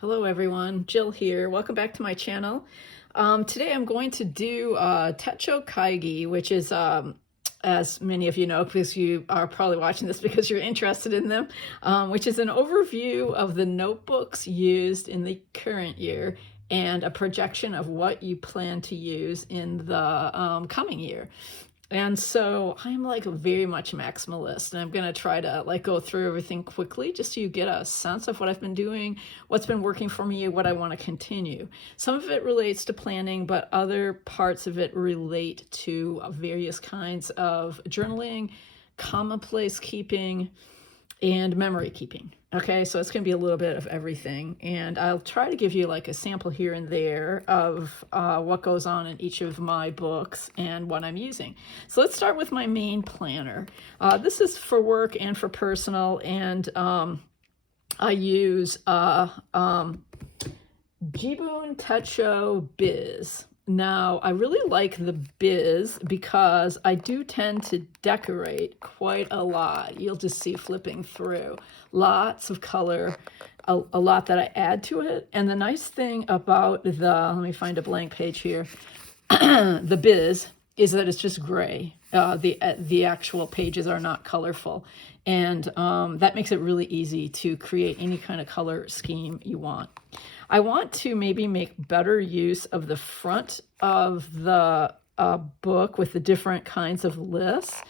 Hello everyone, Jill here. Welcome back to my channel. Today I'm going to do Techo Kaigi, which is, as many of you know, because you are probably watching this because you're interested in them, which is an overview of the notebooks used in the current year and a projection of what you plan to use in the coming year. And so I'm like very much maximalist, and I'm going to try to go through everything quickly just so you get a sense of what I've been doing, what's been working for me, what I want to continue. Some of it relates to planning, but other parts of it relate to various kinds of journaling, commonplace keeping, and memory keeping. Okay, so it's going to be a little bit of everything, and I'll try to give you like a sample here and there of what goes on in each of my books and what I'm using. So let's start with my main planner. This is for work and for personal, and I use Jibun Techo Biz. Now, I really like the Biz because I do tend to decorate quite a lot. You'll just see flipping through. Lots of color, a lot that I add to it. And the nice thing about let me find a blank page here, the Biz, is that it's just gray. The actual pages are not colorful. And that makes it really easy to create any kind of color scheme you want. I want to maybe make better use of the front of the book with the different kinds of lists.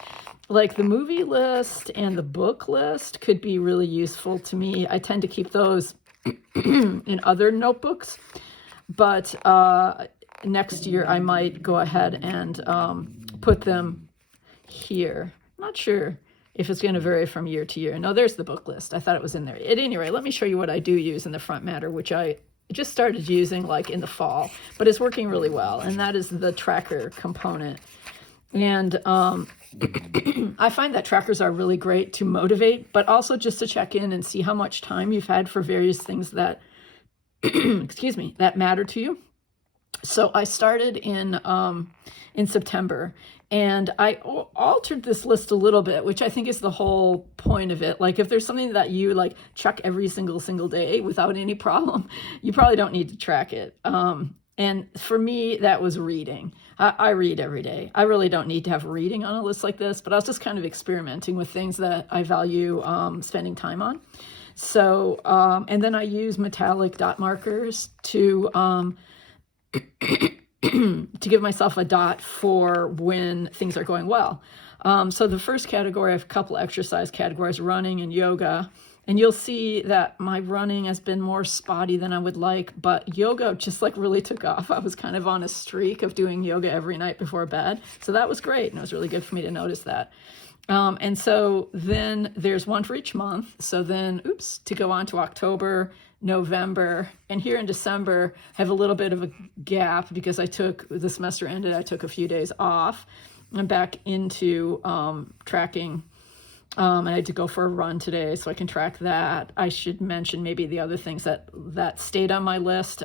Like the movie list and the book list could be really useful to me. I tend to keep those in other notebooks, but next year I might go ahead and put them here. I'm not sure if it's going to vary from year to year. No, there's the book list. I thought it was in there. At any rate, let me show you what I do use in the front matter, which I just started using like in the fall, but it's working really well, and that is the tracker component. And I find that trackers are really great to motivate, but also just to check in and see how much time you've had for various things that, excuse me, that matter to you. So I started in September, and I altered this list a little bit, which I think is the whole point of it. Like if there's something that you like check every single day without any problem, you probably don't need to track it. And for me, that was reading. I read every day. I really don't need to have reading on a list like this, but I was just kind of experimenting with things that I value spending time on. So, and then I use metallic dot markers to to give myself a dot for when things are going well. So the first category, I have a couple exercise categories, running and yoga. And you'll see that my running has been more spotty than I would like, but yoga just like really took off. I was kind of on a streak of doing yoga every night before bed. So that was great. And it was really good for me to notice that. And so then there's one for each month. So then, to go on to October, November, and here in December, I have a little bit of a gap because the semester ended, I took a few days off. I'm back into tracking. I had to go for a run today, so I can track that. I should mention maybe the other things that stayed on my list.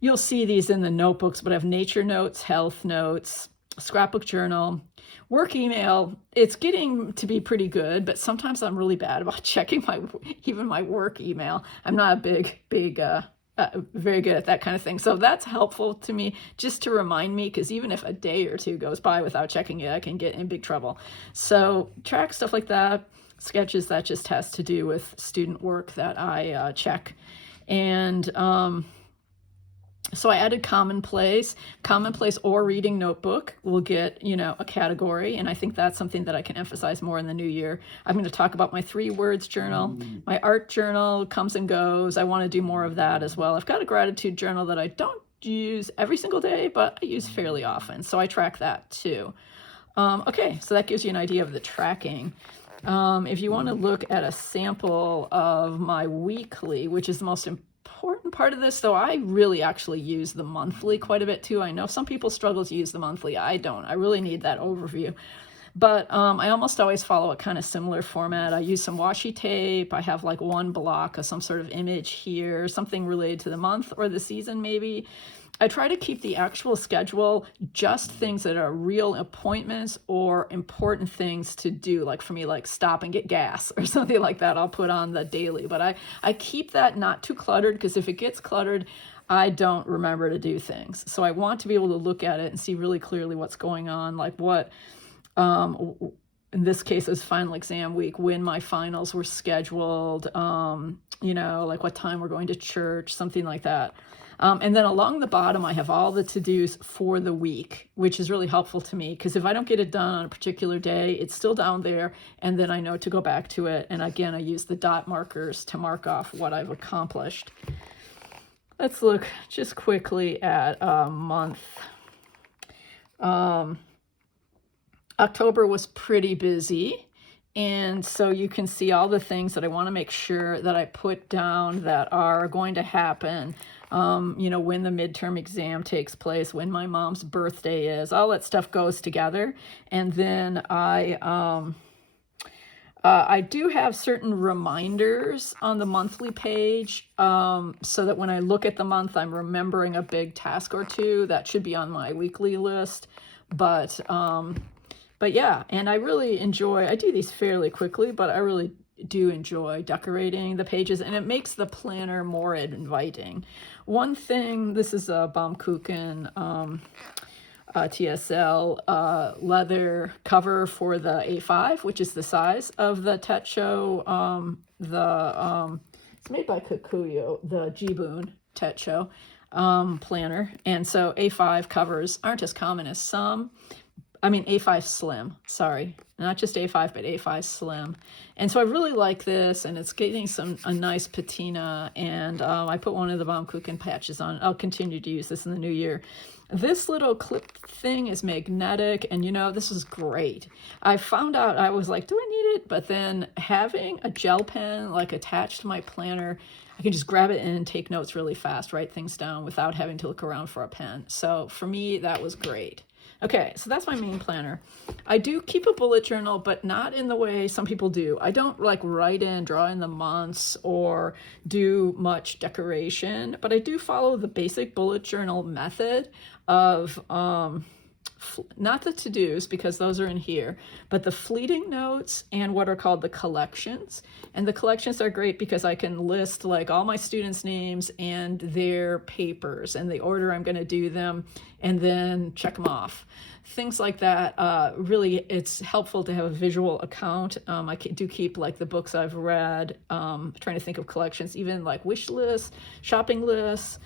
You'll see these in the notebooks, but I have nature notes, health notes, scrapbook journal, work email. It's getting to be pretty good, but sometimes I'm really bad about checking even my work email. I'm not a very good at that kind of thing. So that's helpful to me just to remind me, because even if a day or two goes by without checking it, I can get in big trouble. So track stuff like that. Sketches, that just has to do with student work that I check. And so I added commonplace or reading notebook will get, a category. And I think that's something that I can emphasize more in the new year. I'm going to talk about my 3 words journal. My art journal comes and goes. I want to do more of that as well. I've got a gratitude journal that I don't use every single day, but I use fairly often. So I track that too. Okay, so that gives you an idea of the tracking. If you want to look at a sample of my weekly, which is the most important part of this, though, I really actually use the monthly quite a bit too. I know some people struggle to use the monthly. I don't. I really need that overview. But I almost always follow a kind of similar format. I use some washi tape. I have like one block of some sort of image here, something related to the month or the season maybe. I try to keep the actual schedule just things that are real appointments or important things to do, like for me, like stop and get gas or something like that. I'll put on the daily, but I keep that not too cluttered, because if it gets cluttered, I don't remember to do things. So I want to be able to look at it and see really clearly what's going on, like what, in this case, is final exam week, when my finals were scheduled, you know, like what time we're going to church, something like that. And then along the bottom, I have all the to-dos for the week, which is really helpful to me, because if I don't get it done on a particular day, it's still down there, and then I know to go back to it. And again, I use the dot markers to mark off what I've accomplished. Let's look just quickly at a month. October was pretty busy. And so you can see all the things that I want to make sure that I put down that are going to happen. You know, when the midterm exam takes place, when my mom's birthday is, all that stuff goes together. And then I do have certain reminders on the monthly page, so that when I look at the month, I'm remembering a big task or two that should be on my weekly list. But yeah, and I really enjoy, I do these fairly quickly, but I really do enjoy decorating the pages, and it makes the planner more inviting. One thing, this is a Baumkuchen TSL leather cover for the A5, which is the size of the Techo, it's made by Kikuyo, the Jibun Techo planner. And so A5 covers aren't as common as some. I mean, A5 Slim, sorry. Not just A5, but A5 Slim. And so I really like this, and it's getting a nice patina, and I put one of the Baumkuchen patches on. I'll continue to use this in the new year. This little clip thing is magnetic, and you know, this is great. I found out, I was like, do I need it? But then having a gel pen like attached to my planner, I can just grab it and take notes really fast, write things down without having to look around for a pen. So for me, that was great. Okay, so that's my main planner. I do keep a bullet journal, but not in the way some people do. I don't like write in, draw in the months, or do much decoration, but I do follow the basic bullet journal method of, not the to-dos, because those are in here, but the fleeting notes and what are called the collections. And the collections are great because I can list like all my students' names and their papers and the order I'm going to do them, and then check them off. Things like that. Really, it's helpful to have a visual account. I do keep like the books I've read, trying to think of collections, even like wish lists, shopping lists,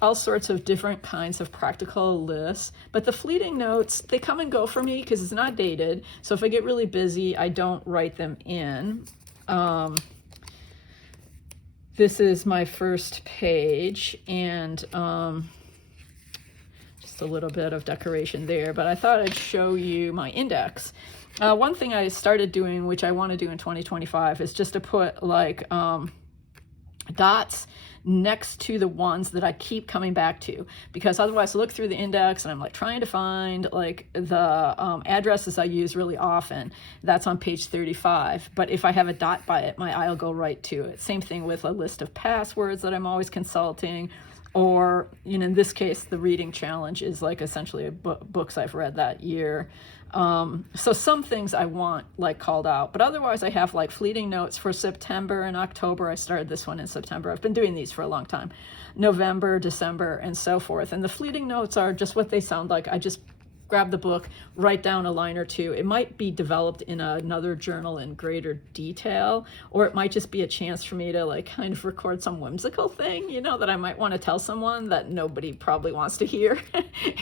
all sorts of different kinds of practical lists. But the fleeting notes, they come and go for me because it's not dated. So if I get really busy, I don't write them in. This is my first page, and just a little bit of decoration there, but I thought I'd show you my index. One thing I started doing, which I want to do in 2025, is just to put like dots next to the ones that I keep coming back to, because otherwise I look through the index and I'm like trying to find like the addresses I use really often. That's on page 35, but if I have a dot by it, my eye will go right to it. Same thing with a list of passwords that I'm always consulting, or, you know, in this case, the reading challenge is like essentially books I've read that year. So some things I want like called out, but otherwise I have like fleeting notes for September and October. I started this one in September. I've been doing these for a long time. November, December, and so forth. And the fleeting notes are just what they sound like. I just grab the book, write down a line or two. It might be developed in another journal in greater detail, or it might just be a chance for me to like kind of record some whimsical thing, you know, that I might want to tell someone that nobody probably wants to hear.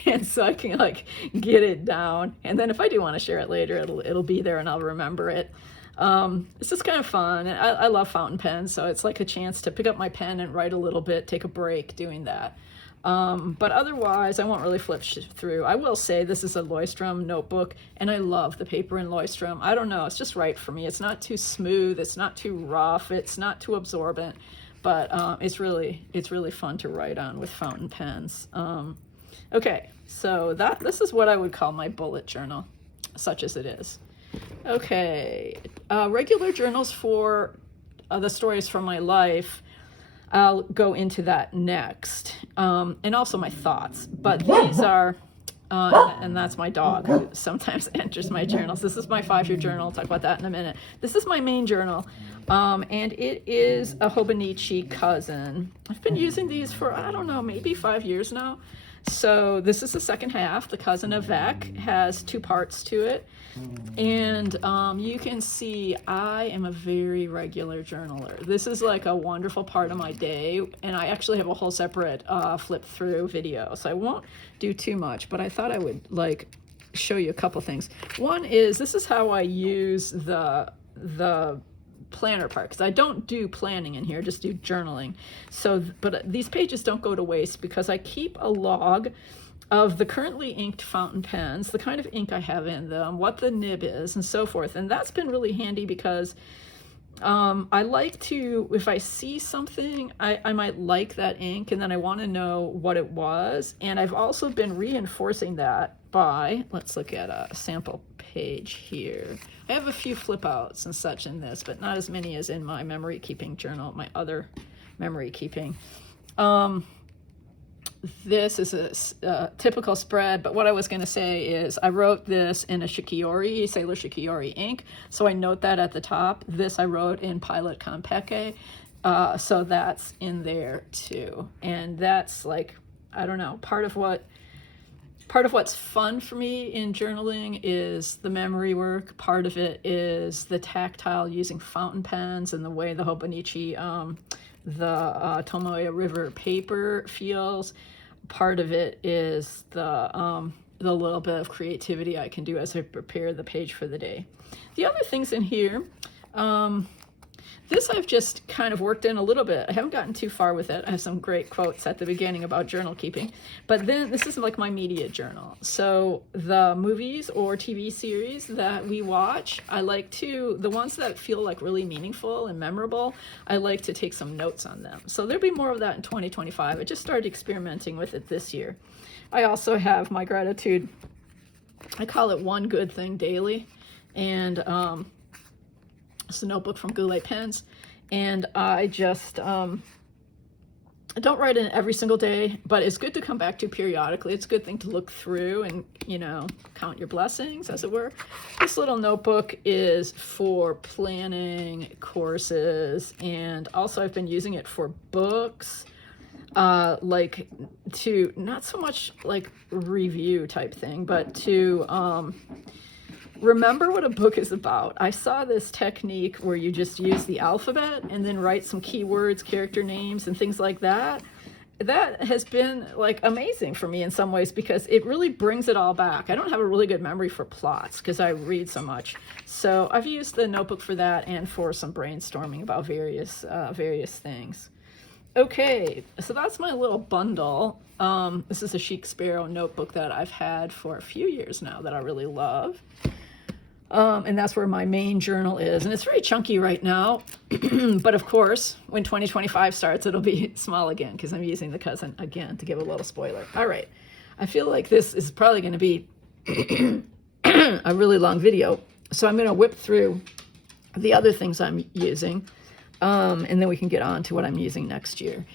And so I can like get it down. And then if I do want to share it later, it'll be there and I'll remember it. It's just kind of fun. I love fountain pens, so it's like a chance to pick up my pen and write a little bit, take a break doing that. But otherwise, I won't really flip through. I will say this is a Leuchtturm notebook, and I love the paper in Leuchtturm. I don't know, it's just right for me. It's not too smooth, it's not too rough, it's not too absorbent, but it's really fun to write on with fountain pens. Okay, so this is what I would call my bullet journal, such as it is. Okay, regular journals for the stories from my life. I'll go into that next, and also my thoughts. But these are, and that's my dog who sometimes enters my journals. This is my 5-year journal. I'll talk about that in a minute. This is my main journal, and it is a Hobonichi cousin. I've been using these for, I don't know, maybe 5 years now. So this is the second half. The cousin Avec has 2 parts to it. And you can see I am a very regular journaler. This is like a wonderful part of my day, and I actually have a whole separate flip through video, so I won't do too much, but I thought I would like show you a couple things. One is, this is how I use the planner part, because I don't do planning in here, just do journaling. So, but these pages don't go to waste because I keep a log of the currently inked fountain pens, the kind of ink I have in them, what the nib is, and so forth. And that's been really handy because I like to, if I see something, I might like that ink, and then I want to know what it was. And I've also been reinforcing that by, let's look at a sample page here. I have a few flip outs and such in this, but not as many as in my memory keeping journal, my other memory keeping. This is a typical spread, but what I was going to say is I wrote this in a Shikiori, Sailor Shikiori ink, so I note that at the top. This I wrote in Pilot Konpeke, so that's in there too. And that's like, I don't know, part of what's fun for me in journaling is the memory work. Part of it is the tactile using fountain pens and the way the Hobonichi, the Tomoe River paper feels. Part of it is the little bit of creativity I can do as I prepare the page for the day. The other things in here, this I've just kind of worked in a little bit. I haven't gotten too far with it. I have some great quotes at the beginning about journal keeping. But then this is like my media journal. So the movies or TV series that we watch, I like to, the ones that feel like really meaningful and memorable, I like to take some notes on them. So there'll be more of that in 2025. I just started experimenting with it this year. I also have my gratitude. I call it One Good Thing Daily. And it's a notebook from Goulet Pens, and I just I don't write in every single day, but it's good to come back to periodically. It's a good thing to look through and, you know, count your blessings, as it were. This little notebook is for planning courses, and also I've been using it for books, like to, not so much like review type thing, but to remember what a book is about. I saw this technique where you just use the alphabet and then write some keywords, character names, and things like that. That has been like amazing for me in some ways because it really brings it all back. I don't have a really good memory for plots because I read so much. So I've used the notebook for that and for some brainstorming about various things. Okay, so that's my little bundle. This is a Chic Sparrow notebook that I've had for a few years now that I really love. And that's where my main journal is. And it's very chunky right now. But of course, when 2025 starts, it'll be small again because I'm using the cousin again to give a little spoiler. All right. I feel like this is probably going to be a really long video. So I'm going to whip through the other things I'm using. And then we can get on to what I'm using next year.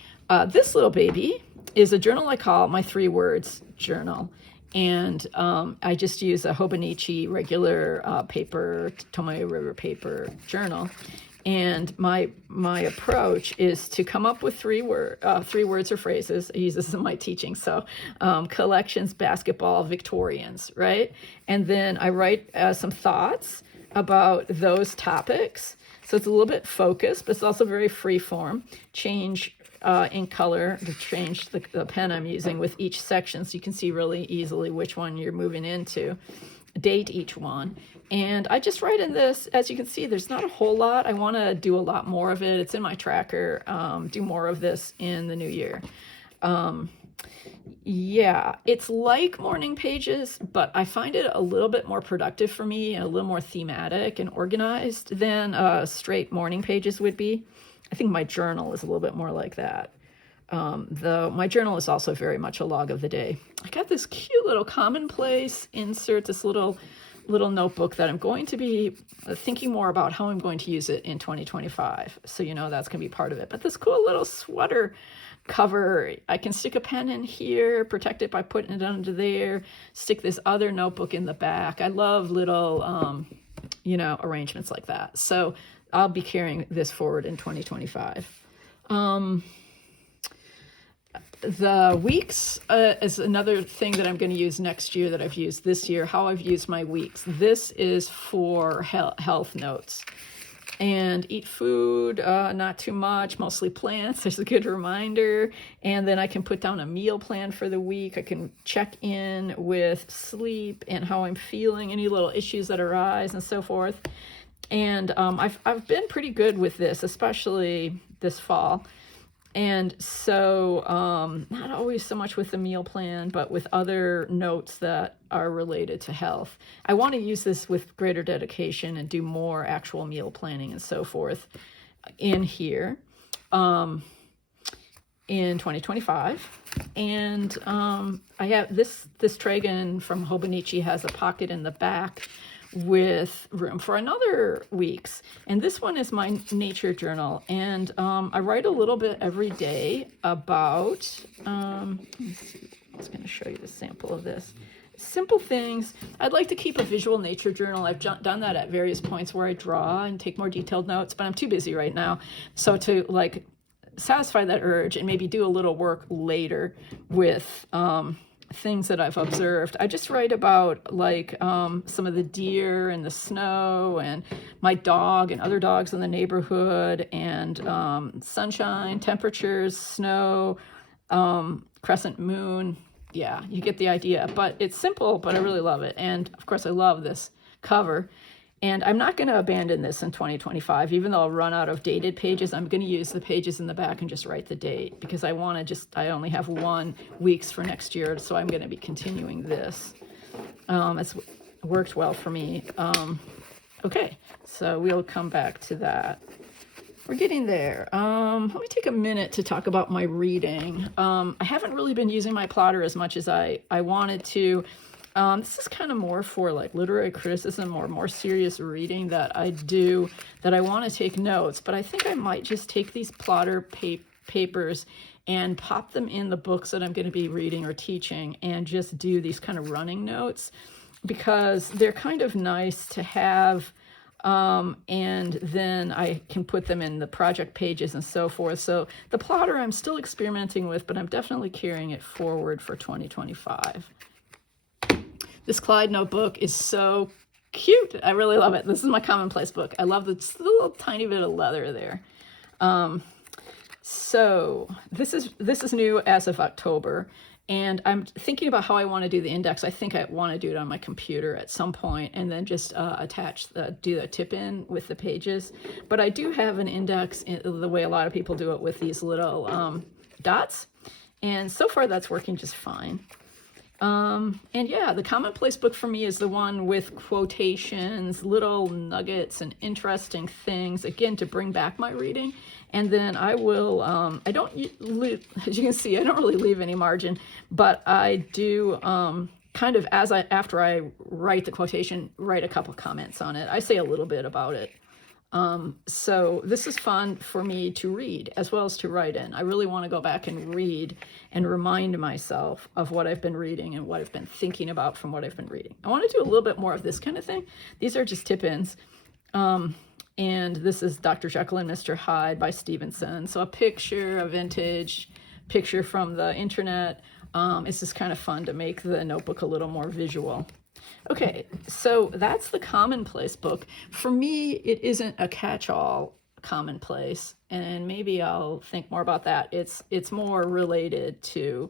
This little baby is a journal I call my 3 words journal. And I just use a Hobonichi regular paper, Tomoe River paper journal. And my approach is to come up with 3 words or phrases. I use this in my teaching. So collections, basketball, Victorians, right? And then I write some thoughts about those topics. So it's a little bit focused, but it's also very free form. Change in color to change the pen I'm using with each section so you can see really easily which one you're moving into. Date each one. And I just write in this, as you can see, there's not a whole lot. I want to do a lot more of it. It's in my tracker. Do more of this in the new year. Yeah, it's like morning pages, but I find it a little bit more productive for me and a little more thematic and organized than straight morning pages would be. I think my journal is a little bit more like that. Though my journal is also very much a log of the day. I got this cute little commonplace insert, this little little notebook that I'm going to be thinking more about how I'm going to use it in 2025. So, that's going to be part of it. But this cool little sweater cover, I can stick a pen in here, protect it by putting it under there, stick this other notebook in the back. I love little, arrangements like that. So I'll be carrying this forward in 2025. The weeks is another thing that I'm going to use next year that I've used this year, how I've used my weeks. This is for health notes. And eat food, not too much, mostly plants. There's a good reminder. And then I can put down a meal plan for the week. I can check in with sleep and how I'm feeling, any little issues that arise and so forth. And I've been pretty good with this, especially this fall. And so not always so much with the meal plan, but with other notes that are related to health. I want to use this with greater dedication and do more actual meal planning and so forth in here in 2025. And I have this Tragan from Hobonichi has a pocket in the back with room for another week's. And this one is my nature journal. And I write a little bit every day about, let me see, I was going to show you the sample of this. Simple things. I'd like to keep a visual nature journal. I've done that at various points where I draw and take more detailed notes, but I'm too busy right now. So to satisfy that urge and maybe do a little work later with things that I've observed, I just write about some of the deer and the snow and my dog and other dogs in the neighborhood and sunshine, temperatures, snow, crescent moon. Yeah, you get the idea. But it's simple, but I really love it. And of course, I love this cover. And I'm not going to abandon this in 2025, even though I'll run out of dated pages. I'm going to use the pages in the back and just write the date because I only have 1 weeks for next year, so I'm going to be continuing this. It's worked well for me. Okay, so we'll come back to that. We're getting there. Let me take a minute to talk about my reading. I haven't really been using my plotter as much as I wanted to. This is kind of more for literary criticism or more serious reading that I do, that I want to take notes, but I think I might just take these plotter papers and pop them in the books that I'm going to be reading or teaching and just do these kind of running notes because they're kind of nice to have. And then I can put them in the project pages and so forth. So the plotter I'm still experimenting with, but I'm definitely carrying it forward for 2025. This Clyde notebook is so cute. I really love it. This is my commonplace book. I love the little tiny bit of leather there. So this is new as of October, and I'm thinking about how I want to do the index. I think I want to do it on my computer at some point, and then just do the tip in with the pages. But I do have an index in the way a lot of people do it with these little dots, and so far that's working just fine. And yeah, the commonplace book for me is the one with quotations, little nuggets and interesting things, again, to bring back my reading. And then I will, I don't, as you can see, I don't really leave any margin, but I do kind of, after I write the quotation, write a couple comments on it. I say a little bit about it. So this is fun for me to read as well as to write in. I really want to go back and read and remind myself of what I've been reading and what I've been thinking about from what I've been reading. I want to do a little bit more of this kind of thing. These are just tip-ins. And this is Dr. Jekyll and Mr. Hyde by Stevenson. So a picture, a vintage picture from the internet. It's just kind of fun to make the notebook a little more visual. Okay, so that's the commonplace book. For me, it isn't a catch-all commonplace, and maybe I'll think more about that. It's more related to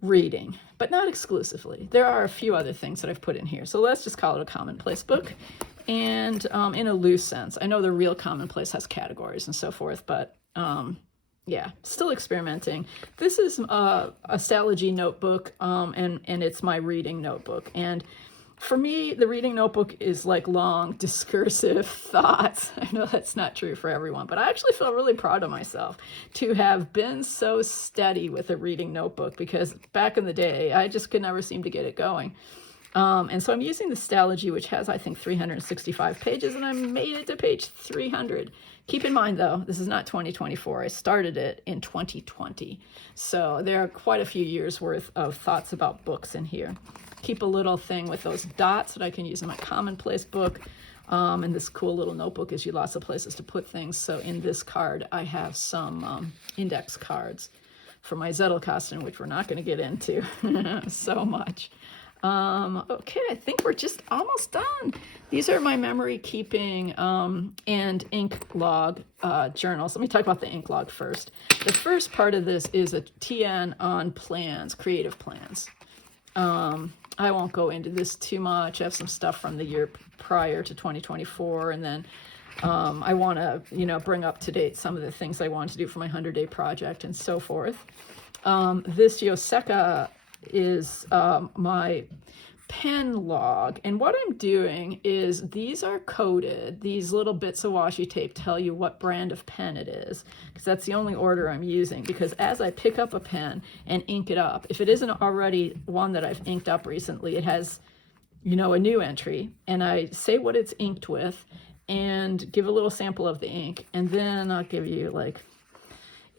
reading, but not exclusively. There are a few other things that I've put in here, so let's just call it a commonplace book. And in a loose sense, I know the real commonplace has categories and so forth, but yeah, still experimenting. This is a Stalogy notebook, and it's my reading notebook. And for me, the reading notebook is like long, discursive thoughts. I know that's not true for everyone, but I actually feel really proud of myself to have been so steady with a reading notebook, because back in the day, I just could never seem to get it going. And so I'm using the Stalogy, which has, I think, 365 pages, and I made it to page 300. Keep in mind, though, this is not 2024. I started it in 2020. So there are quite a few years worth of thoughts about books in here. Keep a little thing with those dots that I can use in my commonplace book. And this cool little notebook gives you lots of places to put things. So in this card, I have some index cards for my Zettelkasten, which we're not going to get into so much. Okay, I think we're just almost done. These are my memory keeping and ink log journals. Let me talk about the ink log first. The first part of this is a TN on plans, creative plans. I won't go into this too much. I have some stuff from the year prior to 2024, and then I want to, bring up to date some of the things I wanted to do for my 100-day project and so forth. This Yoseka is my pen log, and what I'm doing is these are coded. These little bits of washi tape tell you what brand of pen it is, because that's the only order I'm using, because as I pick up a pen and ink it up, if it isn't already one that I've inked up recently, it has a new entry, and I say what it's inked with and give a little sample of the ink, and then I'll give you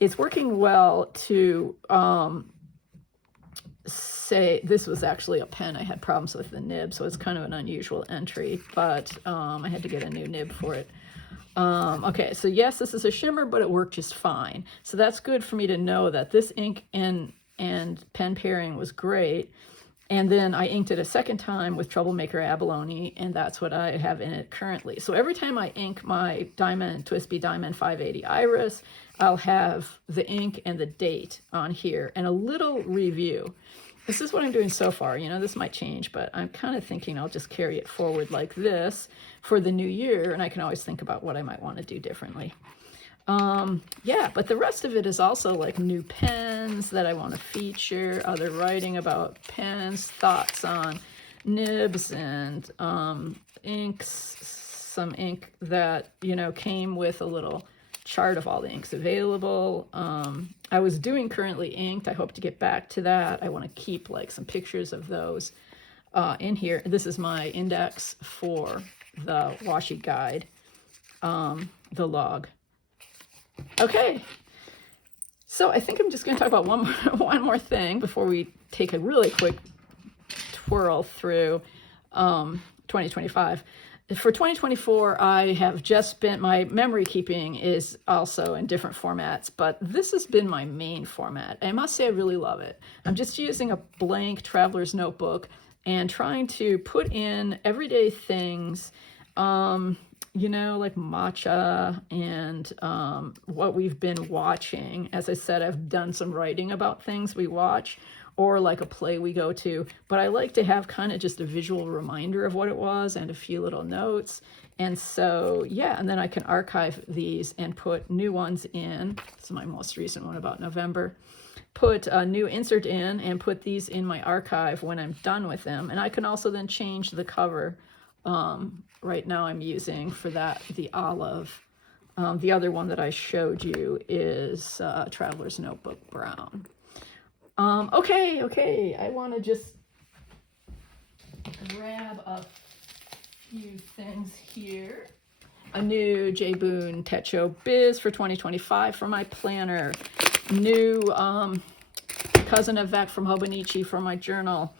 it's working well to say this was actually a pen. I had problems with the nib, so it's kind of an unusual entry, but I had to get a new nib for it. Okay, so yes, this is a shimmer, but it worked just fine. So that's good for me to know that this ink and pen pairing was great. And then I inked it a second time with Troublemaker Abalone, and that's what I have in it currently. So every time I ink my TWSBI Diamond 580 Iris, I'll have the ink and the date on here and a little review. This is what I'm doing so far. This might change, but I'm kind of thinking I'll just carry it forward like this for the new year, and I can always think about what I might want to do differently. Yeah, but the rest of it is also new pens that I want to feature, other writing about pens, thoughts on nibs and inks, some ink that, came with a little chart of all the inks available. I was doing currently inked. I hope to get back to that. I want to keep some pictures of those in here. This is my index for the washi guide, the log. Okay, so I think I'm just going to talk about one more thing before we take a really quick twirl through 2025. For 2024, I have just spent, my memory keeping is also in different formats, but this has been my main format. I must say I really love it. I'm just using a blank traveler's notebook and trying to put in everyday things, like matcha and what we've been watching. As I said, I've done some writing about things we watch or a play we go to, but I like to have kind of just a visual reminder of what it was and a few little notes. And so, yeah, and then I can archive these and put new ones in. This is my most recent one about November. Put a new insert in and put these in my archive when I'm done with them. And I can also then change the cover. Right now I'm using for that the olive. The other one that I showed you is Traveler's Notebook Brown. Okay, I want to just grab a few things here. A new J. Boone Techo Biz for 2025 for my planner. New Cousin of Vec from Hobonichi for my journal.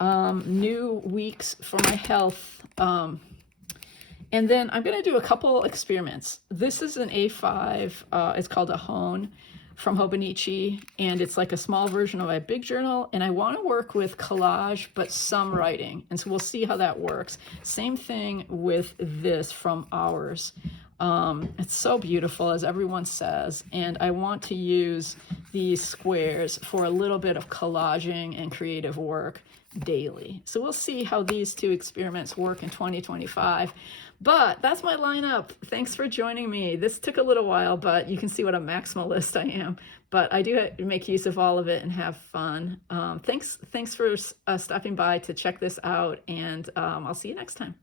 New weeks for my health. And then I'm going to do a couple experiments. This is an A5. It's called a Hone from Hobonichi, and it's a small version of my big journal, and I want to work with collage but some writing, and so we'll see how that works. Same thing with this from Hours. It's so beautiful, as everyone says, and I want to use these squares for a little bit of collaging and creative work daily. So we'll see how these two experiments work in 2025. But that's my lineup. Thanks for joining me. This took a little while, but you can see what a maximalist I am. But I do make use of all of it and have fun. Thanks for stopping by to check this out, and I'll see you next time.